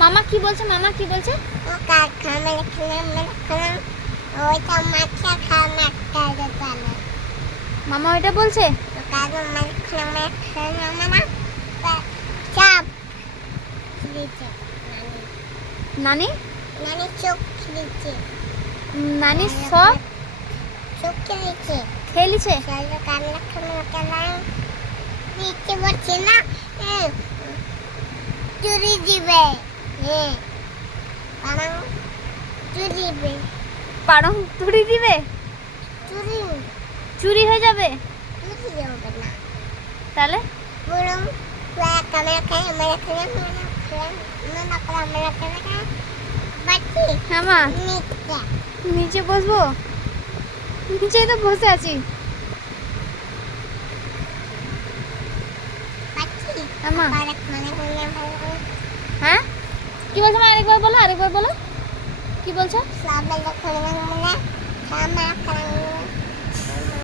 মামা কি বলছে? মামা কি বলছে? মামা ওইটা বলছে? নানি নানি চোখ খেয়েছে, নানি সব চোখ খেয়েছে, খেলিছে। নিচে বসে না চুরি দিবে, চুরি দিবে, পারং তুড়ি দিবে, চুরি চুরি হয়ে যাবে। চুরি যাবে না, তাহলে বরং ক্যামেরা খাই আমরা খেলাম আমরা খেলাম বাচ্চি হ্যাঁ মা, নিচে নিচে বসবো? নিচেই তো বসে আছি। বাচ্চি হ্যাঁ মা। আর মানে ভালো হ্যাঁ কি বলছো মা? আরেকবার বলো, আরেকবার বলো, কি বলছো? সব খেলে